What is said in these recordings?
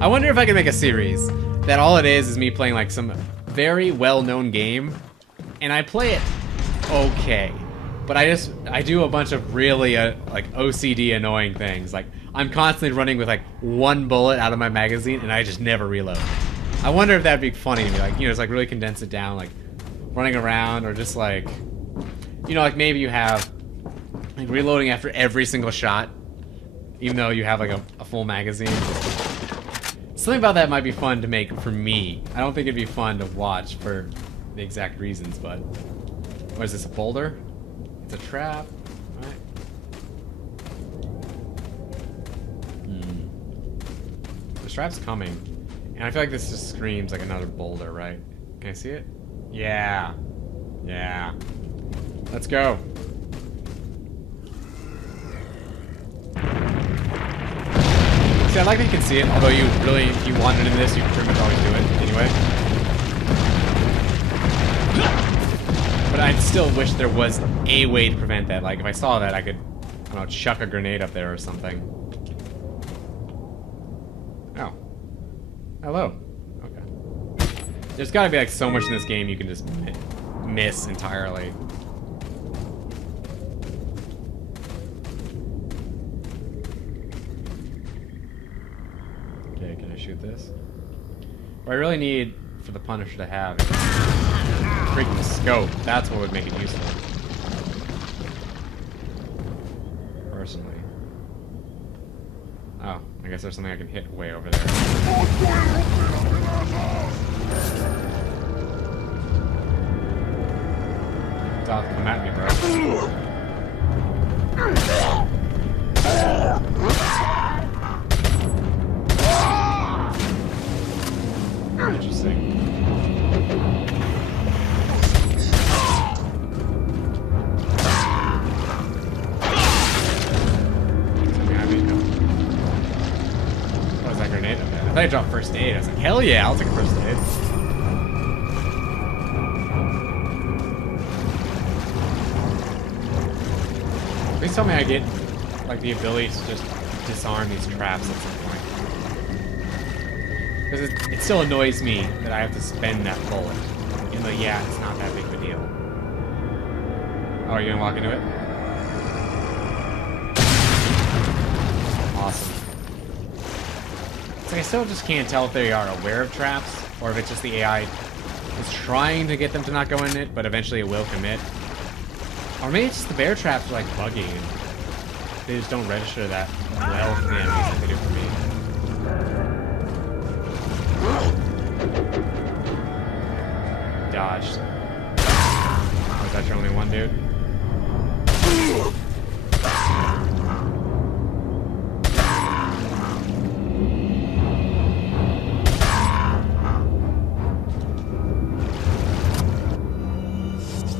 I wonder if I can make a series that all it is me playing like some very well-known game, and I play it okay, but I do a bunch of really like OCD annoying things. Like I'm constantly running with like one bullet out of my magazine, and I just never reload. I wonder if that'd be funny to me, like, you know, just like really condense it down, like running around, or just like, you know, like maybe you have like reloading after every single shot, even though you have like a full magazine. Something about that might be fun to make for me. I don't think it'd be fun to watch for the exact reasons, but... What is this, a boulder? It's a trap. Alright. The trap's coming. And I feel like this just screams like another boulder, right? Can I see it? Yeah. Yeah. Let's go. See, I like that you can see it, although you really, if you wanted in this, you could pretty much always do it anyway. But I still wish there was a way to prevent that. Like, if I saw that, I could, I don't know, chuck a grenade up there or something. Oh. Hello. Okay. There's gotta be, like, so much in this game you can just miss entirely. Okay, can I shoot this? What I really need for the Punisher to have is freaking scope. That's what would make it useful. Personally. Oh, I guess there's something I can hit way over there. Stop, come at me, bro. Interesting. What was that grenade up there? I thought I dropped first aid. I was like, hell yeah, I'll take first aid. Please tell me I get like the ability to just disarm these traps at some point. Because it still annoys me that I have to spend that bullet. Even though, yeah, it's not that big of a deal. Oh, are you gonna walk into it? Awesome. It's like I still just can't tell if they are aware of traps, or if it's just the AI is trying to get them to not go in it, but eventually it will commit. Or maybe it's just the bear traps are like buggy, and they just don't register that well for the enemies like they do for me. Dodged. Was that your only one, dude?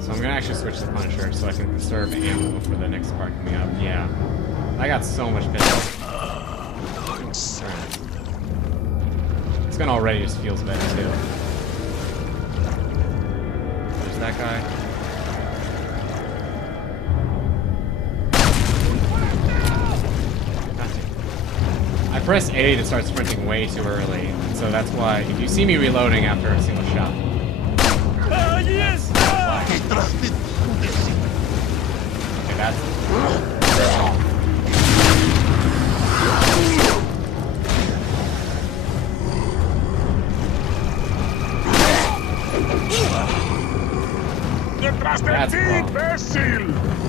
So I'm gonna actually switch to Punisher so I can conserve ammo for the next part coming up. Yeah. I got so much pistol. This gun already just feels better too. There's that guy. I press A to start sprinting way too early, and so that's why if you see me reloading after a single shot. Yes! Okay, that's... That's wrong.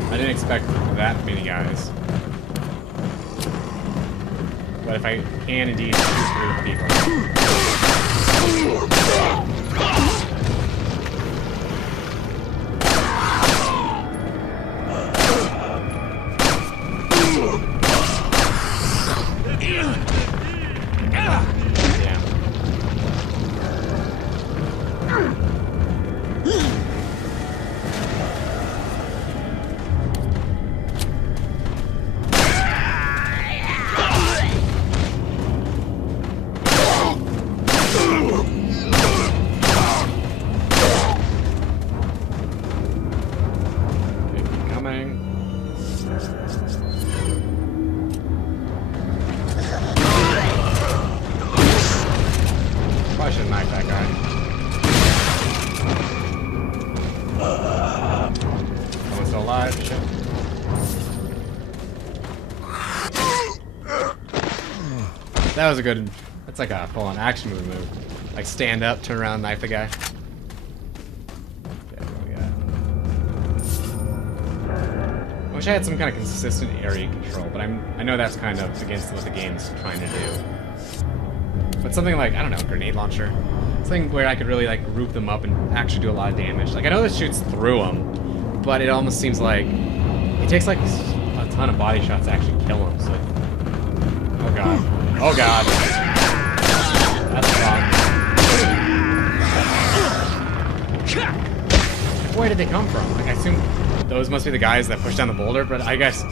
I didn't expect that many guys. But if I can indeed shoot through the people. That was a good... That's like a full-on action move. Like stand up, turn around, knife the guy. Okay, what we got? I wish I had some kind of consistent area control, but I know that's kind of against what the game's trying to do. But something like, I don't know, grenade launcher. Something where I could really like group them up and actually do a lot of damage. Like I know this shoots through them, but it almost seems like it takes like a ton of body shots to actually kill them. So, oh god, oh god, that's wrong. Where did they come from? Like I assume those must be the guys that pushed down the boulder, but I guess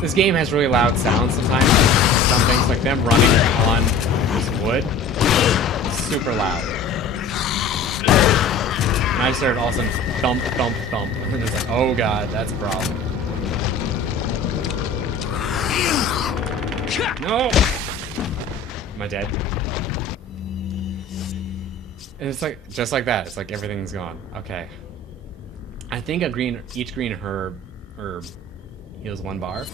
this game has really loud sounds sometimes. Some things like them running on this wood. Super loud. And I just heard all of a sudden thump, thump, thump. And it's like, oh god, that's a problem. No! Am I dead? And it's like, just like that. It's like everything's gone. Okay. I think each green herb heals 1 bar.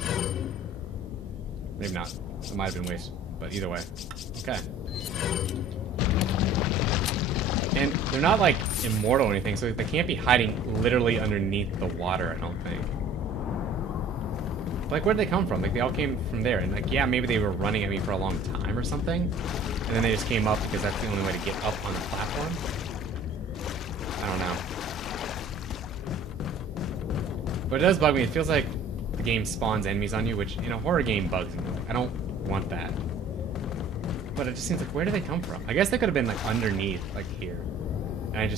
Maybe not. It might have been waste, but either way. Okay. And they're not like immortal or anything, so they can't be hiding literally underneath the water, I don't think. Like, where'd they come from? Like, they all came from there, and like, yeah, maybe they were running at me for a long time or something, and then they just came up because that's the only way to get up on the platform. I don't know. But it does bug me. It feels like the game spawns enemies on you, which in a horror game bugs me. Like, I don't want that. But it just seems like, where do they come from? I guess they could have been like underneath, like here. And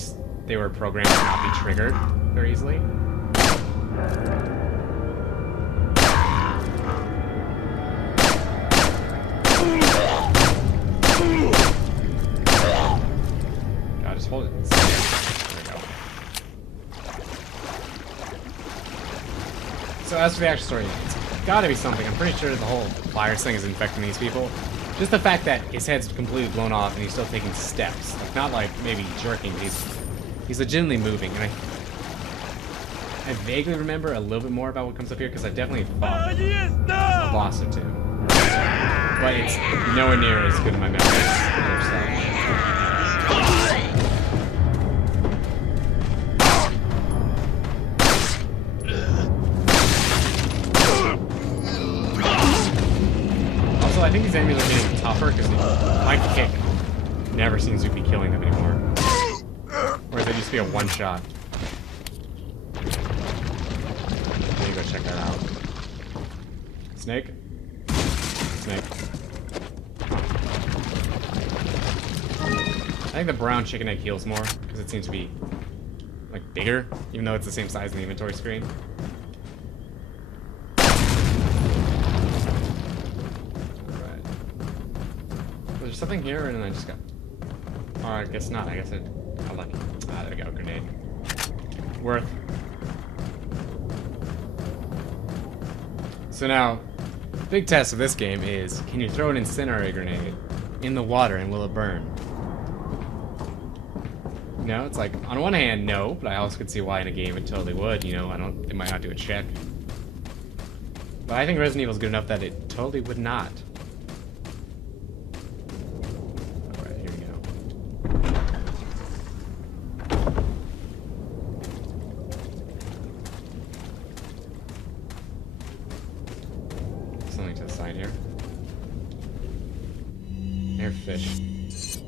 they were programmed to not be triggered very easily. God, just hold it. There we go. So as for the actual story, it's gotta be something. I'm pretty sure the whole virus thing is infecting these people. Just the fact that his head's completely blown off and he's still taking steps. Like, not like maybe jerking, but he's legitimately moving. And I vaguely remember a little bit more about what comes up here because I definitely fought a boss or two. But it's nowhere near as good in my memory as the other stuff. I think these enemies are getting tougher because my kick never seems to be killing them anymore. Whereas they used to be a one-shot. Let me go check that out. Snake? Snake. I think the brown chicken egg heals more because it seems to be like bigger, even though it's the same size in the inventory screen. There's something here, and then I just got... Or I guess not. I guess it... How lucky. Ah, there we go. Grenade. Worth. So now, big test of this game is, can you throw an incendiary grenade in the water and will it burn? No, it's like, on one hand, no, but I also could see why in a game it totally would, you know, it might not do a check. But I think Resident Evil is good enough that it totally would not. Fish.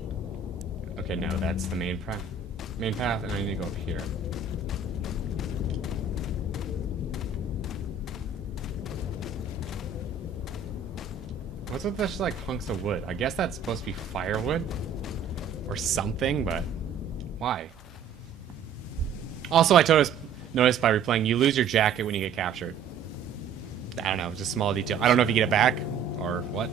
Okay, no, that's the main path, and I need to go up here. What's with this like hunks of wood? I guess that's supposed to be firewood or something, but why? Also, I noticed by replaying, you lose your jacket when you get captured. I don't know, it's a small detail. I don't know if you get it back or what.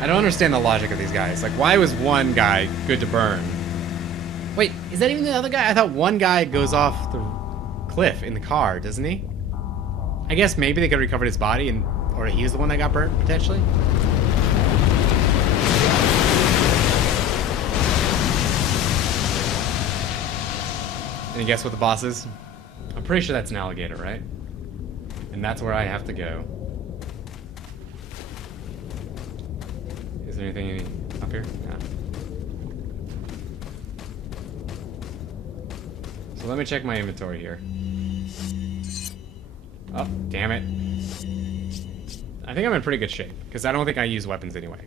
I don't understand the logic of these guys. Like, why was one guy good to burn? Wait, is that even the other guy? I thought one guy goes off the cliff in the car, doesn't he? I guess maybe they could have recovered his body, or he's the one that got burnt, potentially? And guess what the boss is? I'm pretty sure that's an alligator, right? And that's where I have to go. Is there anything up here? No. So let me check my inventory here. Oh, damn it. I think I'm in pretty good shape, because I don't think I use weapons anyway.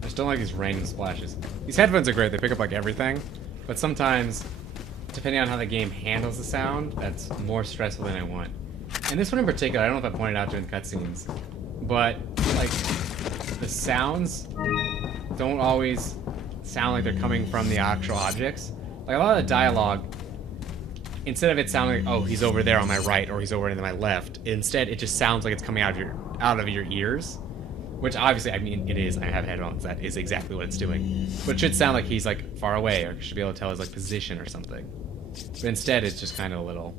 I just don't like these random splashes. These headphones are great, they pick up like everything, but sometimes, depending on how the game handles the sound, that's more stressful than I want. And this one in particular, I don't know if I pointed out during the cutscenes, but like the sounds don't always sound like they're coming from the actual objects. Like a lot of the dialogue, instead of it sounding like, oh, he's over there on my right or he's over to my left, instead it just sounds like it's coming out of your ears. Which obviously, I mean, it is. I have headphones. That is exactly what it's doing. But it should sound like he's like far away, or should be able to tell his like position or something. But instead, it's just kind of a little.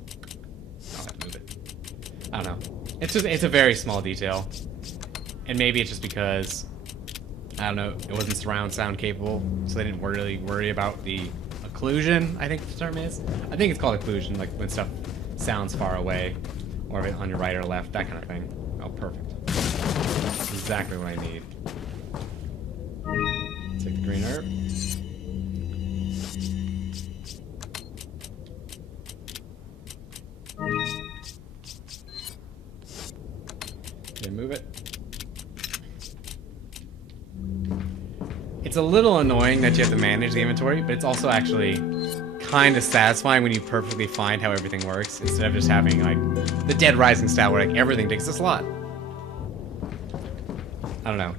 I'll have to move it. I don't know. It's a very small detail, and maybe it's just because I don't know. It wasn't surround sound capable, so they didn't really worry about the occlusion. I think the term is. I think it's called occlusion, like when stuff sounds far away, or if it's on your right or left, that kind of thing. Oh, perfect. That's exactly what I need. Take the green herb. Okay, move it. It's a little annoying that you have to manage the inventory, but it's also actually kind of satisfying when you perfectly find how everything works, instead of just having like the Dead Rising style where like everything takes a slot. I don't know.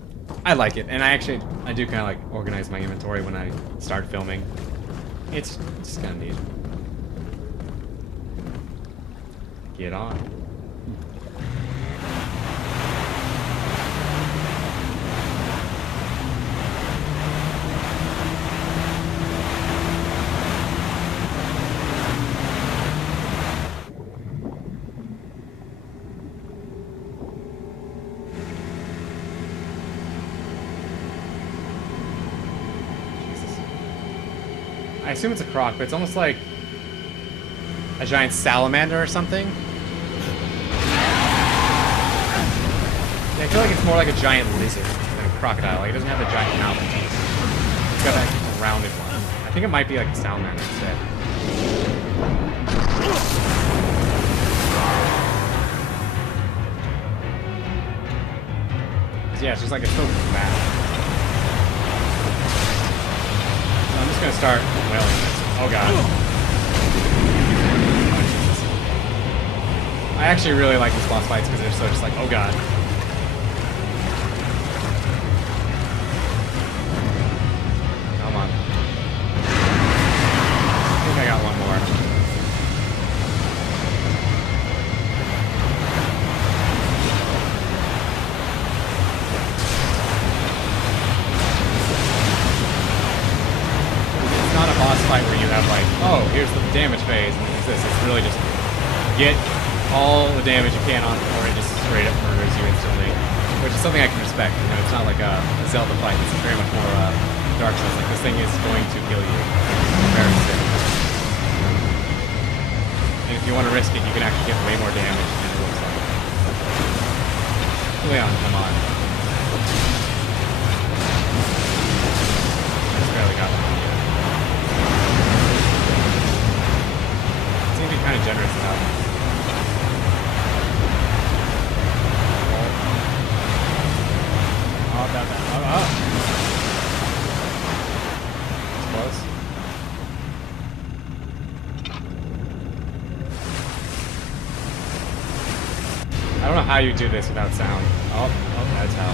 I like it, and I do kind of like organize my inventory when I start filming. It's just kind of neat. Get on. I assume it's a croc, but it's almost like a giant salamander or something. Yeah, I feel like it's more like a giant lizard than a crocodile. Like, it doesn't have the giant mouth. It's got that rounded one. I think it might be like a salamander instead. Yeah, it's just like it's so fast. So I'm just gonna start wailing this. Oh god. Oh, Jesus. I actually really like these boss fights because they're so just like, oh god. Come on. I think I got one more. Fight where you have like, oh, here's the damage phase, and it's this. It's really just get all the damage you can on before it just straight up murders you instantly, which is something I can respect. You know, it's not like a Zelda fight. It's very much more Dark Souls. Like, this thing is going to kill you. Very sick. And if you want to risk it, you can actually get way more damage than it looks like. Leon, come on. I just barely got one. Seem to be kind of generous about it. Oh, that. Oh. It's close. I don't know how you do this without sound. Oh, that's how.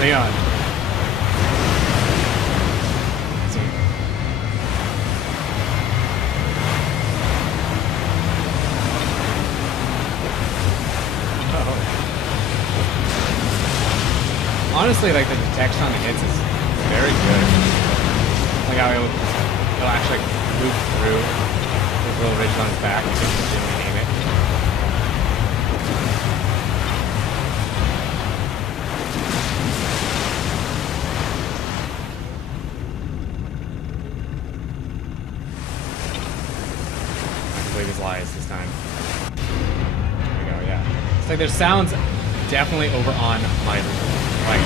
Leon. Honestly, like, the detection on the hits is very good. Like how it'll actually move through with little ridge on his back. You can legitimately aim it. I believe his lies this time. There we go, yeah. It's like there's sounds definitely over on my right.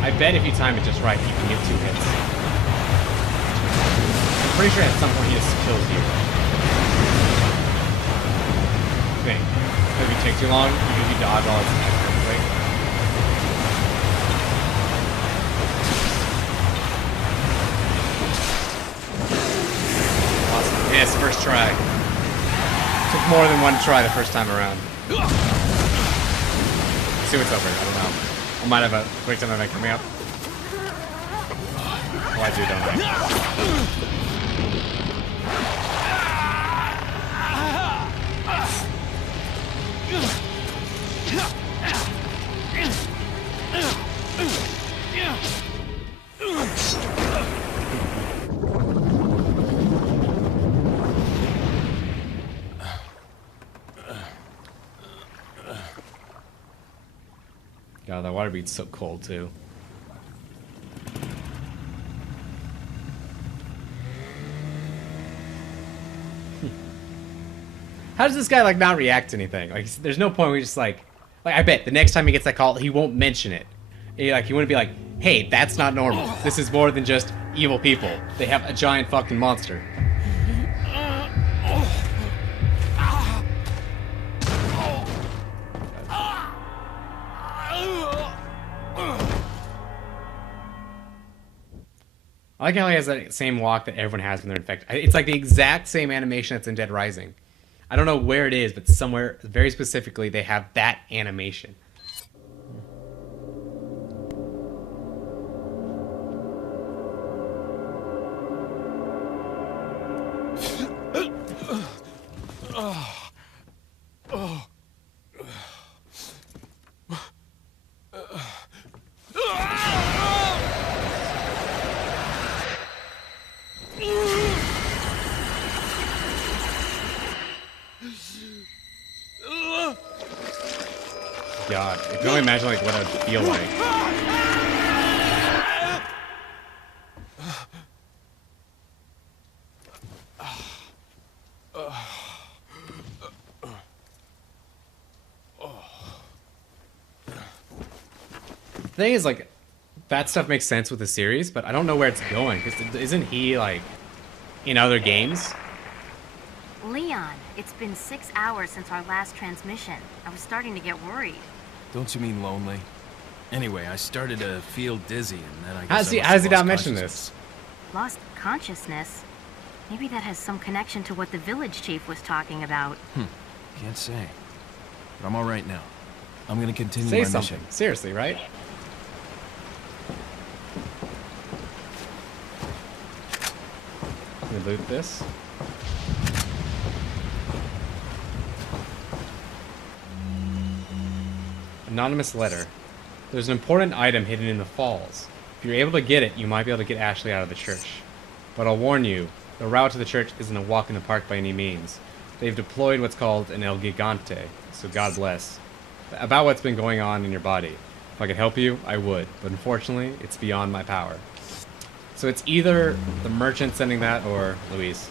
I bet if you time it just right, you can get 2 hits. I'm pretty sure at some point he just kills you. I think. If you take too long, you dodge all his attacks perfectly. Awesome. Yes, first try. Took more than 1 try the first time around. Let's see what's over. I don't know. I might have a quick time event coming up. Oh, I do, don't I? God, that water bead's so cold too. How does this guy like not react to anything? Like, there's no point where he's just like I bet the next time he gets that call, he won't mention it. He wouldn't be like, "Hey, that's not normal. This is more than just evil people. They have a giant fucking monster." I like how he has that same walk that everyone has when they're infected. It's like the exact same animation that's in Dead Rising. I don't know where it is, but somewhere very specifically they have that animation. God, I can only imagine like what it would feel like. The thing is, like, that stuff makes sense with the series, but I don't know where it's going, because isn't he, like, in other games? Leon, it's been 6 hours since our last transmission. I was starting to get worried. Don't you mean lonely? Anyway, I started to feel dizzy, and then I guess How does he not mention this? Lost consciousness? Maybe that has some connection to what the village chief was talking about. Can't say. But I'm all right now. I'm gonna continue Say my something. mission. Seriously, right? Let me loot this. Anonymous letter. There's an important item hidden in the falls. If you're able to get it, you might be able to get Ashley out of the church. But I'll warn you, the route to the church isn't a walk in the park by any means. They've deployed what's called an El Gigante, so God bless. About what's been going on in your body. If I could help you, I would, but unfortunately, it's beyond my power. So it's either the merchant sending that or Louise.